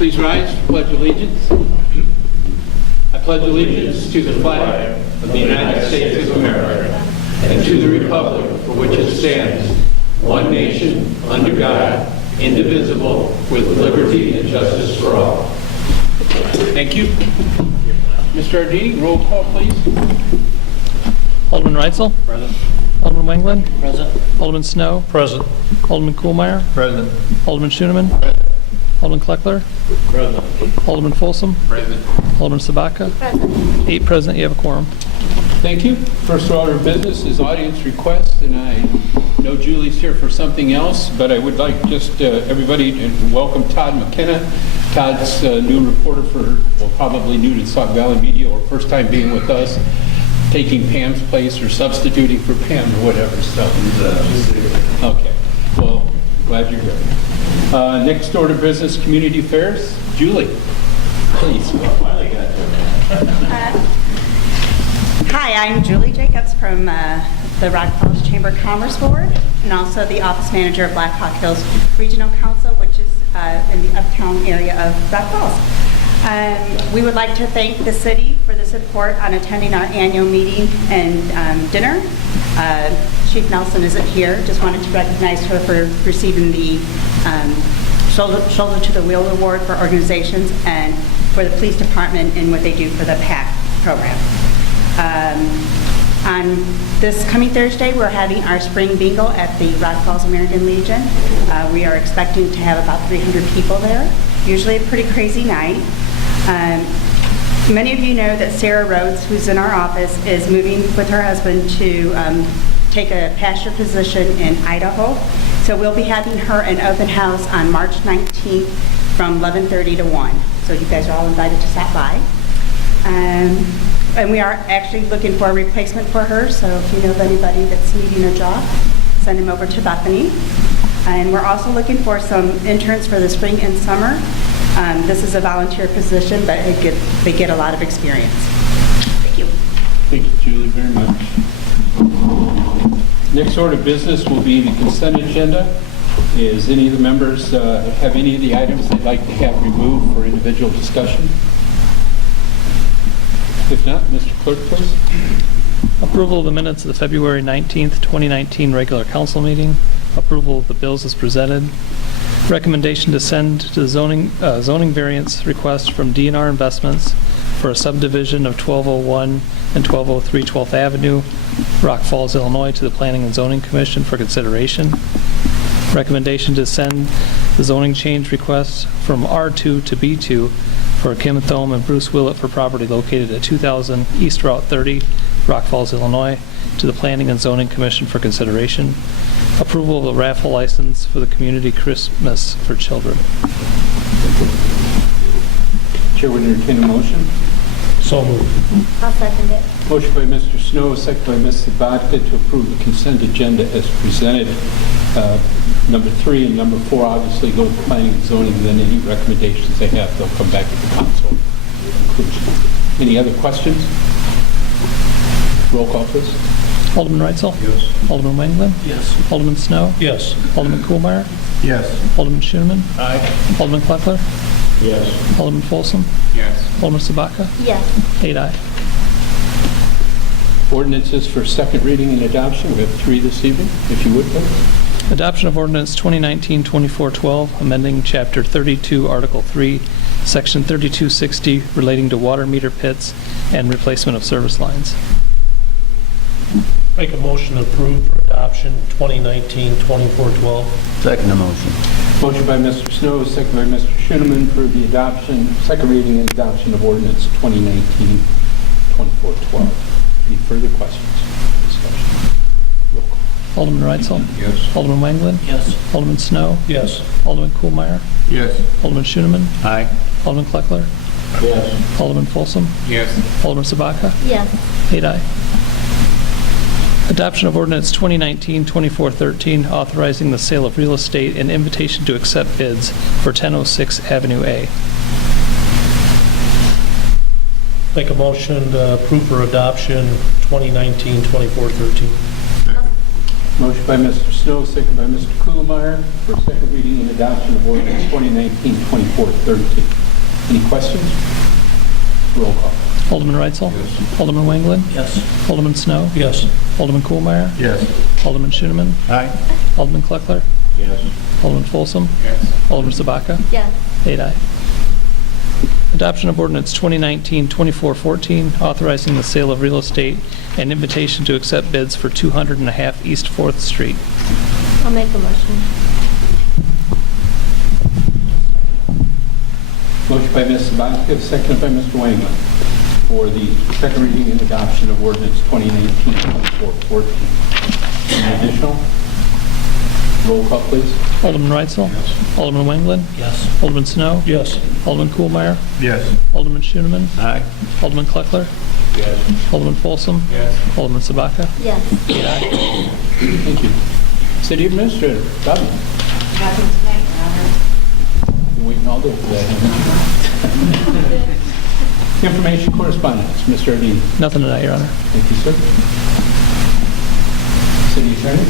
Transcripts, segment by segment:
Please rise to pledge allegiance. I pledge allegiance to the flag of the United States of America and to the republic for which it stands, one nation, under God, indivisible, with liberty and justice for all. Thank you. Mr. Ardini, roll call, please. Alderman Reitzel? Present. Alderman Wengland? Present. Alderman Snow? Present. Alderman Kuhlmeier? Present. Alderman Schoeneman? Alderman Kleckler? Present. Alderman Folsom? Present. Alderman Sabaka? Present. 8 present, you have a quorum. Thank you. First order of business is audience requests, and I know Julie's here for something else, but I would like just everybody to welcome Todd McKenna. Todd's new reporter for, well, probably new to Sauk Valley Media, or first time being with us, taking Pam's place or substituting for Pam or whatever stuff. Okay. Well, glad you're here. Next order of business, community affairs. Julie, please. Hi, I'm Julie Jacobs from the Rock Falls Chamber of Commerce Board, and also the office manager of Black Hawk Hills Regional Council, which is in the uptown area of Rock Falls. We would like to thank the city for the support on attending our annual meeting and dinner. Chief Nelson isn't here. Just wanted to recognize her for receiving the Shoulder to the Wheel Award for organizations and for the police department and what they do for the PAC program. On this coming Thursday, we're having our spring bingo at the Rock Falls American Legion. We are expecting to have about 300 people there. Usually a pretty crazy night. Many of you know that Sarah Rhodes, who's in our office, is moving with her husband to take a pastor position in Idaho. So we'll be having her an open house on March 19th from 11:30 to 1. So you guys are all invited to stop by. And we are actually looking for a replacement for her, so if you know of anybody that's needing a job, send them over to Bethany. And we're also looking for some interns for the spring and summer. This is a volunteer position, but they get a lot of experience. Thank you. Thank you, Julie, very much. Next order of business will be the consent agenda. Is any of the members have any of the items they'd like to have removed for individual discussion? If not, Mr. Clerk, please. Approval of the minutes of the February 19th, 2019 regular council meeting. Approval of the bills as presented. Recommendation to send to the zoning variance request from DNR Investments for a subdivision of 1201 and 1203 12th Avenue, Rock Falls, Illinois, to the Planning and Zoning Commission for consideration. Recommendation to send the zoning change request from R2 to B2 for Kim Thome and Bruce Willett for property located at 2000 East Route 30, Rock Falls, Illinois, to the Planning and Zoning Commission for consideration. Approval of the raffle license for the Community Christmas for Children. Chair would entertain a motion. So moved. I'll second it. Motion by Mr. Snow, second by Ms. Sabatka to approve the consent agenda as presented. Number 3 and number 4 obviously go to planning and zoning, and then any recommendations they have, they'll come back to the council. Conclusion. Any other questions? Roll call, please. Alderman Reitzel? Yes. Alderman Wengland? Yes. Alderman Snow? Yes. Alderman Kuhlmeier? Yes. Alderman Schoeneman? Aye. Alderman Kleckler? Yes. Alderman Folsom? Yes. Alderman Sabaka? Yes. 8 aye. Ordinances for second reading and adoption. We have 3 this evening, if you would, please. Adoption of ordinance 2019-2412, amending Chapter 32, Article 3, Section 3260, relating to water meter pits and replacement of service lines. Make a motion to approve for adoption 2019-2412. Second motion. Motion by Mr. Snow, second by Mr. Schoeneman for the adoption, second reading and adoption of ordinance 2019-2412. Any further questions? Discussion? Roll call. Alderman Reitzel? Yes. Alderman Wengland? Yes. Alderman Snow? Yes. Alderman Kuhlmeier? Yes. Alderman Schoeneman? Aye. Alderman Kleckler? Yes. Alderman Folsom? Yes. Alderman Sabaka? Yes. 8 aye. Adoption of ordinance 2019-2413, authorizing the sale of real estate and invitation to accept bids for 1006 Avenue A. Make a motion to approve for adoption 2019-2413. Motion by Mr. Snow, second by Mr. Kuhlmeyer for second reading and adoption of ordinance 2019-2413. Any questions? Roll call. Alderman Reitzel? Alderman Wanglin? Yes. Alderman Snow? Yes. Alderman Kuhlmeyer? Yes. Alderman Schooneman? Aye. Alderman Kleckler? Yes. Alderman Folsom? Yes. Alderman Sabaka? Yes. 8 aye. Adoption of ordinance 2019-2414, authorizing the sale of real estate and invitation to accept bids for 200.5 East 4th Street. I'll make a motion. Motion by Ms. Sabathia, seconded by Mr. Wanglin for the second reading and adoption of ordinance 2019-2414. Any additional? Roll call, please. Alderman Reitzel? Yes. Alderman Wanglin? Yes. Alderman Snow? Yes. Alderman Kuhlmeyer? Yes. Alderman Schooneman? Aye. Alderman Kleckler? Yes. Alderman Folsom? Yes. Alderman Sabaka? Yes. 8 aye. Thank you. City Administrator, Bobby. Nothing tonight, Your Honor. Been waiting all day for that. Information correspondence, Mr. Ardini. Nothing tonight, Your Honor. Thank you, sir. City Attorney?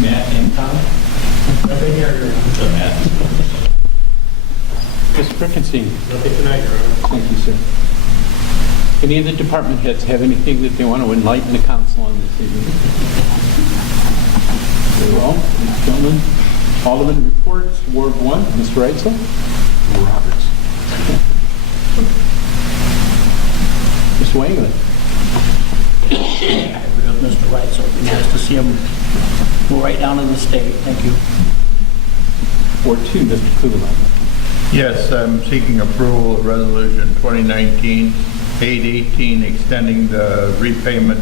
Matt and Tom? Nothing here, Your Honor. Mr. Frickenstein? Nothing tonight, Your Honor. Thank you, sir. Any of the department heads have anything that they want to enlighten the council on this evening? Very well. Gentlemen, Alderman reports, Ward 1, Mr. Reitzel? Roberts. Mr. Wanglin? Of Mr. Reitzel. It'd be nice to see him go right down to the state. Thank you. Ward 2, Mr. Kuhlmeyer. Yes, I'm seeking approval of Resolution 2019-818, extending the repayment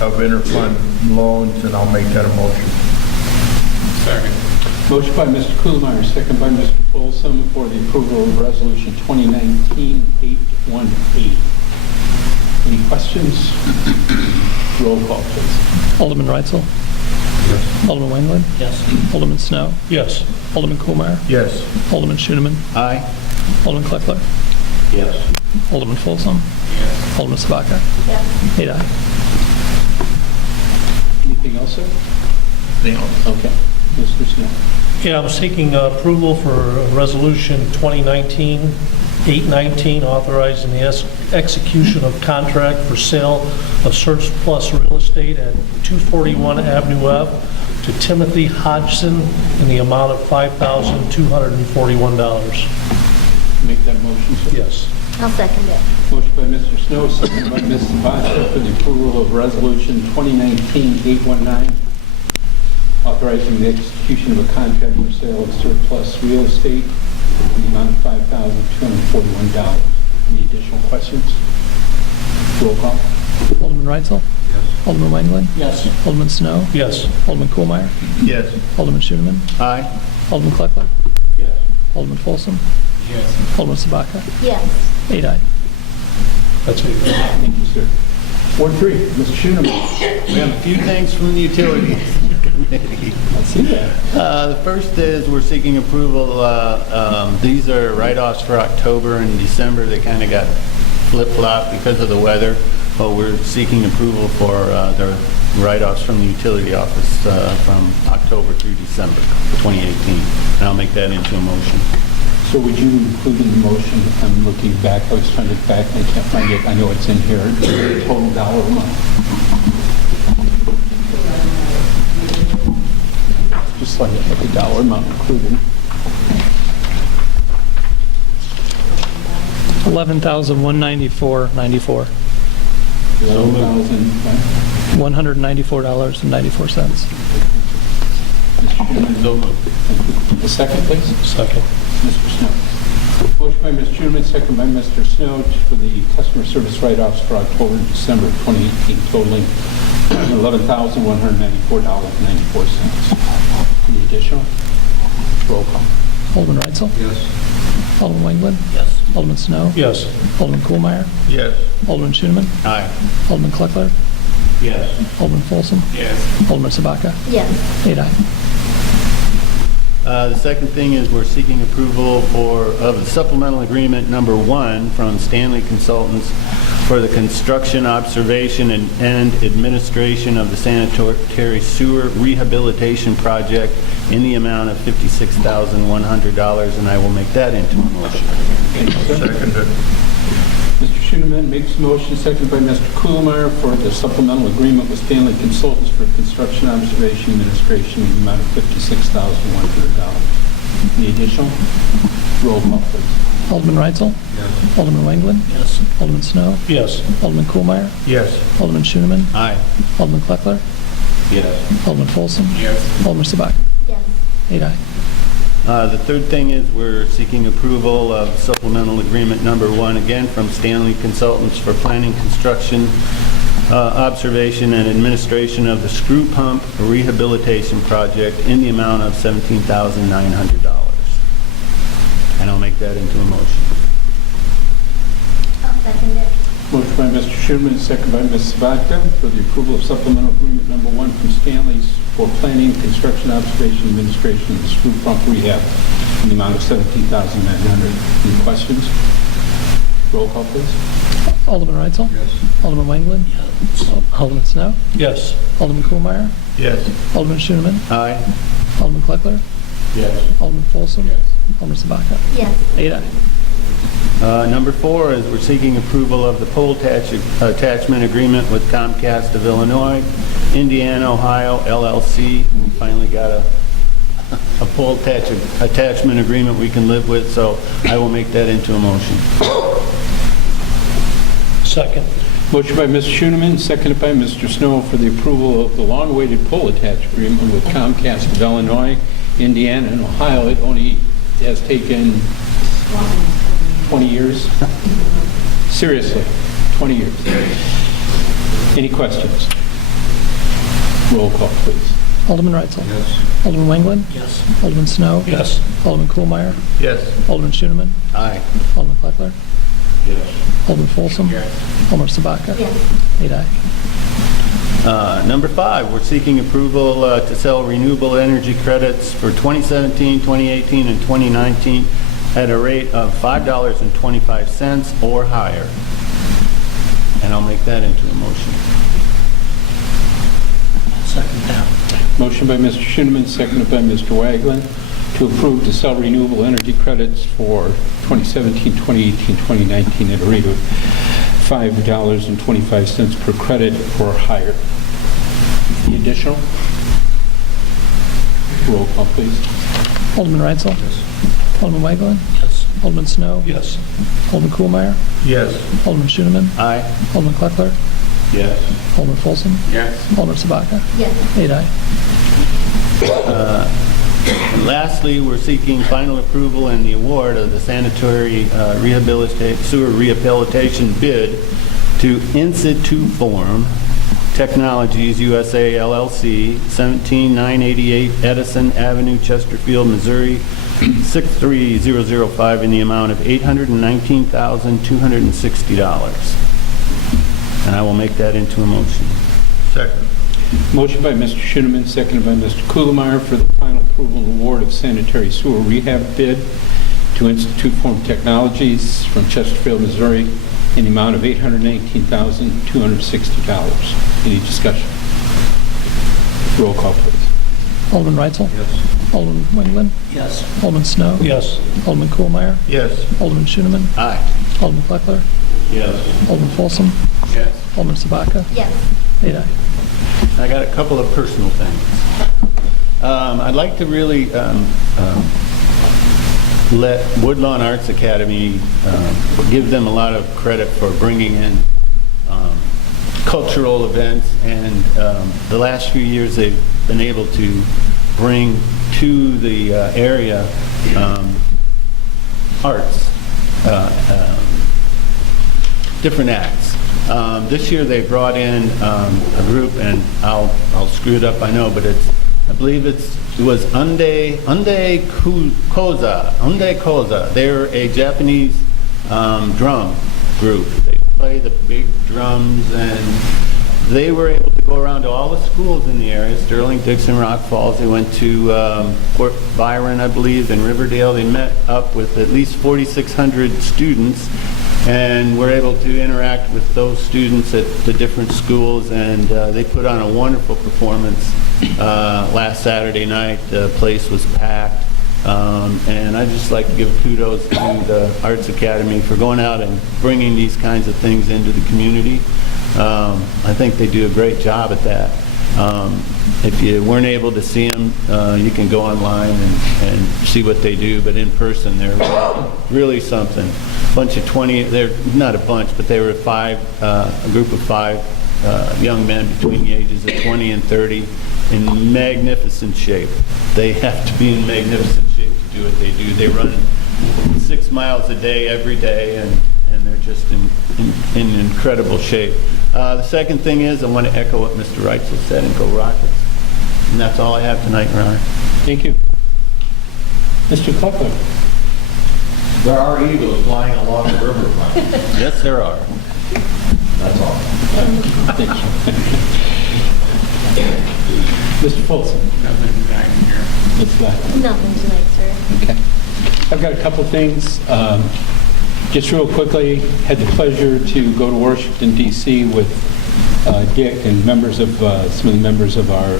of interfund loans, and I'll make that a motion. Second. Motion by Mr. Kuhlmeyer, second by Mr. Folsom for the approval of Resolution 2019-818. Any questions? Roll call, please. Alderman Reitzel? Yes. Alderman Wanglin? Yes. Alderman Snow? Yes. Alderman Kuhlmeyer? Yes. Alderman Schooneman? Aye. Alderman Kleckler? Yes. Alderman Folsom? Yes. Alderman Sabaka? Yes. 8 aye. Anything else, sir? Okay. Mr. Snow. Yeah, I'm seeking approval for Resolution 2019-819, authorizing the execution of contract for sale of surplus real estate at 241 Avenue F to Timothy Hodgson in the amount of $5,241. Make that motion, sir. Yes. I'll second it. Motion by Mr. Snow, seconded by Ms. Sabathia for the approval of Resolution 2019-819, authorizing the execution of a contract for sale of surplus real estate in the amount of $5,241. Any additional questions? Roll call. Alderman Reitzel? Yes. Alderman Wanglin? Yes. Alderman Snow? Yes. Alderman Kuhlmeyer? Yes. Alderman Schooneman? Aye. Alderman Kleckler? Yes. Alderman Folsom? Yes. Alderman Sabaka? Yes. 8 aye. That's it. Thank you, sir. Ward 3, Mr. Schooneman. We have a few things from the utilities committee. I see that. The first is we're seeking approval, these are write-offs for October and December. They kind of got flip-flopped because of the weather, but we're seeking approval for the write-offs from the utility office from October through December 2018. And I'll make that into a motion. So would you include in the motion, I'm looking back, I was trying to look back, and I can't find it, I know it's in here, the total dollar amount. Just like the dollar amount included. $11,194.94. $11,000, right? $194.94. A second, please. Second. Mr. Snow. Motion by Mr. Schuman, second by Mr. Snow for the customer service write-offs for October and December of 2018 totaling $11,194.94. Any additional? Roll call. Alderman Reitzel? Yes. Alderman Wanglin? Yes. Alderman Snow? Yes. Alderman Kuhlmeyer? Yes. Alderman Schooneman? Aye. Alderman Kleckler? Yes. Alderman Folsom? Yes. Alderman Sabaka? Yes. 8 aye. The second thing is we're seeking approval of the supplemental agreement number 1 from Stanley Consultants for the construction, observation, and administration of the sanitary sewer rehabilitation project in the amount of $56,100, and I will make that into a motion. Seconded. Mr. Schoeneman makes a motion, seconded by Mr. Kuhlmeyer, for the supplemental agreement with Stanley Consultants for construction observation administration in the amount of $56,100. Any additional? Roll call, please. Alderman Reitzel? Yes. Alderman Wanglin? Yes. Alderman Snow? Yes. Alderman Kohlmeyer? Yes. Alderman Schoeneman? Aye. Alderman Kleckler? Yes. Alderman Folsom? Yes. Alderman Sabak? Yes. 8 ayes. The third thing is we're seeking approval of supplemental agreement number 1, again from Stanley Consultants for planning, construction, observation, and administration of the screw pump rehabilitation project in the amount of $17,900. And I'll make that into a motion. I'll second it. Motion by Mr. Schoeneman, seconded by Ms. Sabatka, for the approval of supplemental agreement number 1 from Stanley's for planning, construction, observation, administration of the screw pump rehab in the amount of $17,900. Any questions? Roll call, please. Alderman Reitzel? Yes. Alderman Wanglin? Alderman Snow? Yes. Alderman Kohlmeyer? Yes. Alderman Schoeneman? Aye. Alderman Kleckler? Yes. Alderman Folsom? Alderman Sabaka? Yes. 8 ayes. Number 4 is we're seeking approval of the pole attachment agreement with Comcast of Illinois, Indiana, Ohio, LLC. We finally got a pole attachment agreement we can live with, so I will make that into a motion. Second. Motion by Mr. Schoeneman, seconded by Mr. Snow, for the approval of the long-awaited pole attach agreement with Comcast of Illinois, Indiana, and Ohio. It only has taken 20 years. Seriously, 20 years. Any questions? Roll call, please. Alderman Reitzel? Yes. Alderman Wanglin? Yes. Alderman Snow? Yes. Alderman Kohlmeyer? Yes. Alderman Schoeneman? Aye. Alderman Kleckler? Yes. Alderman Folsom? Yes. Alderman Sabaka? Yes. 8 ayes. Number 5, we're seeking approval to sell renewable energy credits for 2017, 2018, and 2019 at a rate of $5.25 or higher. And I'll make that into a motion. I'll second that. Motion by Mr. Schoeneman, seconded by Mr. Waglin, to approve to sell renewable energy credits for 2017, 2018, 2019 at a rate of $5.25 per credit or higher. Any additional? Roll call, please. Alderman Reitzel? Alderman Wanglin? Yes. Alderman Snow? Yes. Alderman Kohlmeyer? Yes. Alderman Schoeneman? Aye. Alderman Kleckler? Yes. Alderman Folsom? Yes. Alderman Sabaka? Yes. 8 ayes. And lastly, we're seeking final approval and the award of the sanitary sewer rehabilitation bid to In Situ Form Technologies USA LLC, 17988 Edison Avenue, Chesterfield, Missouri, 63005, in the amount of $819,260. And I will make that into a motion. Second. Motion by Mr. Schoeneman, seconded by Mr. Kuhlmeyer, for the final approval and award of sanitary sewer rehab bid to Institute Form Technologies from Chesterfield, Missouri, in the amount of $819,260. Any discussion? Roll call, please. Alderman Reitzel? Yes. Alderman Wanglin? Yes. Alderman Snow? Yes. Alderman Kohlmeyer? Yes. Alderman Schoeneman? Aye. Alderman Kleckler? Yes. Alderman Folsom? Yes. Alderman Sabaka? Yes. 8 ayes. I got a couple of personal things. I'd like to really let Woodlawn Arts Academy, give them a lot of credit for bringing in cultural events, and the last few years they've been able to bring to the area arts, different acts. This year they brought in a group, and I'll screw it up, I know, but I believe it was Unde Koza. They're a Japanese drum group. They play the big drums, and they were able to go around to all the schools in the area, Sterling, Dixon, Rock Falls. They went to Fort Byron, I believe, and Riverdale. They met up with at least 4,600 students And we're able to interact with those students at the different schools, and they put on a wonderful performance last Saturday night. The place was packed. And I'd just like to give kudos to the Arts Academy for going out and bringing these kinds of things into the community. I think they do a great job at that. If you weren't able to see them, you can go online and see what they do, but in person, they're really something. Bunch of 20, they're not a bunch, but they were a group of 5 young men between the ages of 20 and 30 in magnificent shape. They have to be in magnificent shape to do what they do. They run 6 miles a day every day, and they're just in incredible shape. The second thing is I want to echo what Mr. Reitzel said and go Rockets. And that's all I have tonight, Your Honor. Thank you. Mr. Kleckler? There are eagles flying along the riverfront. Yes, there are. That's all. Thank you. Mr. Folsom? Nothing back here. Ms. Black? Nothing tonight, sir. Okay. I've got a couple things. Just real quickly, had the pleasure to go to Washington, D.C. with Dick and members of, some of the members of our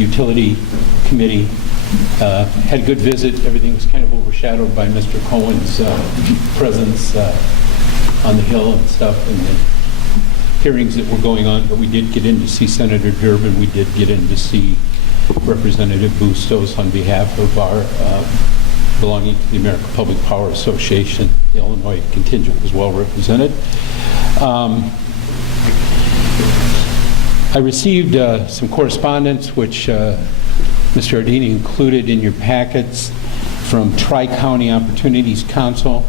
utility committee. Had a good visit. Everything was kind of overshadowed by Mr. Cohen's presence on the Hill and stuff, and the hearings that were going on, but we did get in to see Senator Durbin. We did get in to see Representative Bustos on behalf of our belonging to the American Public Power Association. The Illinois contingent was well represented. I received some correspondence, which Mr. Ardini included in your packets, from Tri-County Opportunities Council.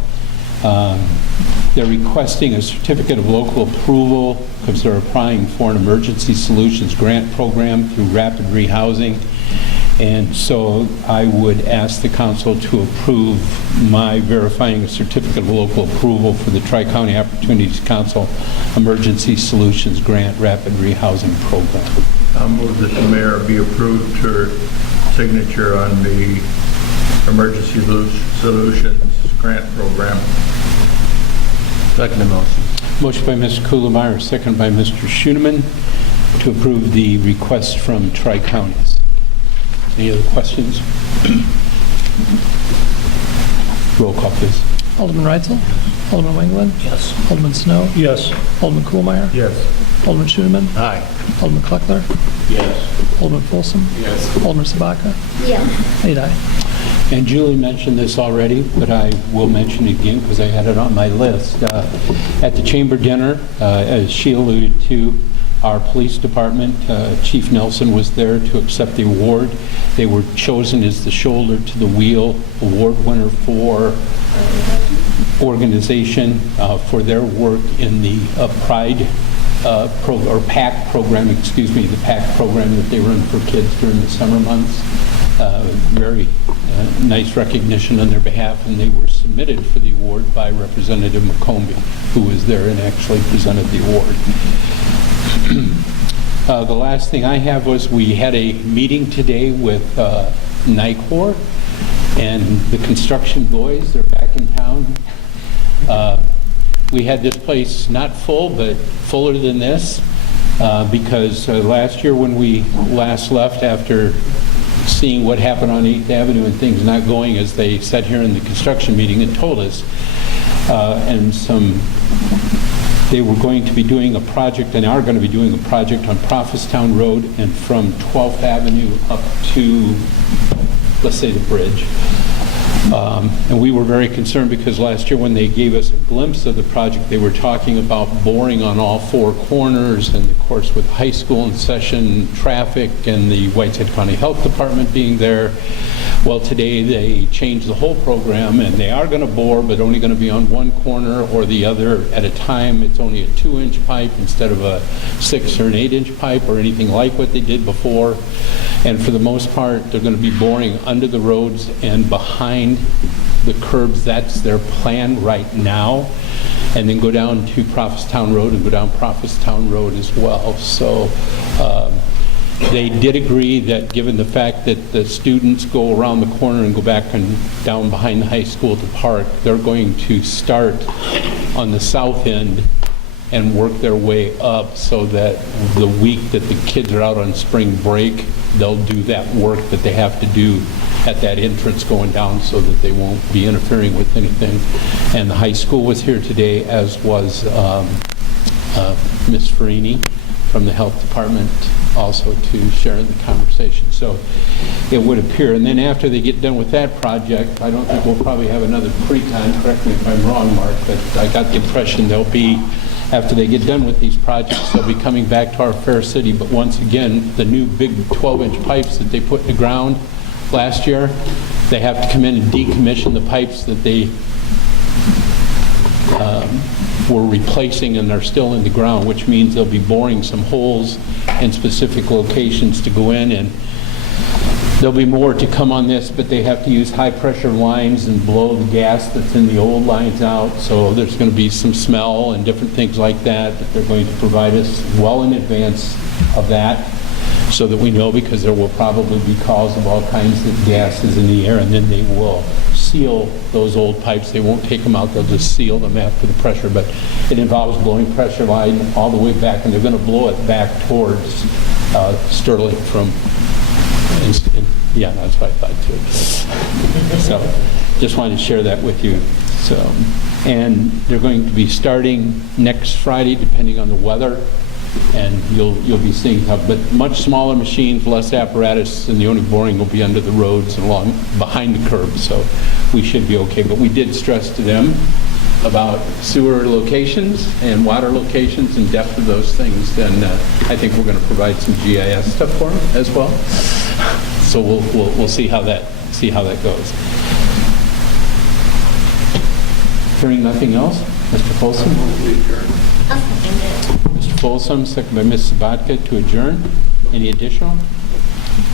They're requesting a certificate of local approval because they're applying for an emergency solutions grant program through Rapid Rehousing. And so I would ask the council to approve my verifying a certificate of local approval for the Tri-County Opportunities Council Emergency Solutions Grant Rapid Rehousing Program. I'll move that the mayor be approved her signature on the Emergency Solutions Grant Program. Second motion. Motion by Mr. Kuhlemeyer, second by Mr. Schoeneman to approve the request from Tri-Counties. Any other questions? Roll call, please. Alderman Reitzel? Alderman Wengland? Yes. Alderman Snow? Yes. Alderman Kuhlmeyer? Yes. Alderman Schoeneman? Aye. Alderman Kleckler? Yes. Alderman Folsom? Yes. Alderman Sabaka? Yes. 8 aye. And Julie mentioned this already, but I will mention it again because I had it on my list. At the chamber dinner, as she alluded to, our police department, Chief Nelson was there to accept the award. They were chosen as the Shoulder to the Wheel award winner for organization for their work in the Pride or PAC program, excuse me, the PAC program that they run for kids during the summer months. Very nice recognition on their behalf, and they were submitted for the award by Representative McCombie, who was there and actually presented the award. The last thing I have was we had a meeting today with NICOR and the construction boys. They're back in town. We had this place not full, but fuller than this because last year when we last left after seeing what happened on 8th Avenue and things not going as they sat here in the construction meeting and told us, they were going to be doing a project and are going to be doing a project on Prophetstown Road and from 12th Avenue up to, let's say, the bridge. And we were very concerned because last year when they gave us a glimpse of the project, they were talking about boring on all 4 corners, and of course with high school in session, traffic, and the Whitehead County Health Department being there. Well, today they changed the whole program, and they are going to bore, but only going to be on one corner or the other at a time. It's only a 2-inch pipe instead of a 6 or an 8-inch pipe or anything like what they did before. And for the most part, they're going to be boring under the roads and behind the curbs. That's their plan right now. And then go down to Prophetstown Road and go down Prophetstown Road as well. So They did agree that, given the fact that the students go around the corner and go back and down behind the high school to park, they're going to start on the south end and work their way up, so that the week that the kids are out on spring break, they'll do that work that they have to do at that entrance going down, so that they won't be interfering with anything. And the high school was here today, as was Ms. Farini from the health department, also to share in the conversation. So it would appear, and then after they get done with that project, I don't think we'll probably have another pre-con, correct me if I'm wrong, Mark, but I got the impression they'll be, after they get done with these projects, they'll be coming back to our fair city. But once again, the new big 12-inch pipes that they put in the ground last year, they have to come in and decommission the pipes that they were replacing, and they're still in the ground, which means they'll be boring some holes in specific locations to go in, and there'll be more to come on this, but they have to use high-pressure lines and blow the gas that's in the old lines out, so there's going to be some smell and different things like that that they're going to provide us well in advance of that, so that we know, because there will probably be calls of all kinds of gases in the air, and then they will seal those old pipes. They won't take them out, they'll just seal them after the pressure, but it involves blowing pressure line all the way back, and they're going to blow it back towards Sterling from, yeah, that's what I thought too. So just wanted to share that with you. So, and they're going to be starting next Friday, depending on the weather, and you'll be seeing how, but much smaller machines, less apparatus, and the only boring will be under the roads and along behind the curb, so we should be okay. But we did stress to them about sewer locations and water locations and depth of those things, and I think we're going to provide some GIS stuff for them as well. So we'll see how that goes. Hearing nothing else, Mr. Folsom. I'll second it. Mr. Folsom, second by Ms. Sabatka, to adjourn. Any additional?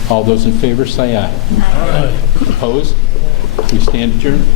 All those in favor say aye. Aye. Opposed? We stand adjourned.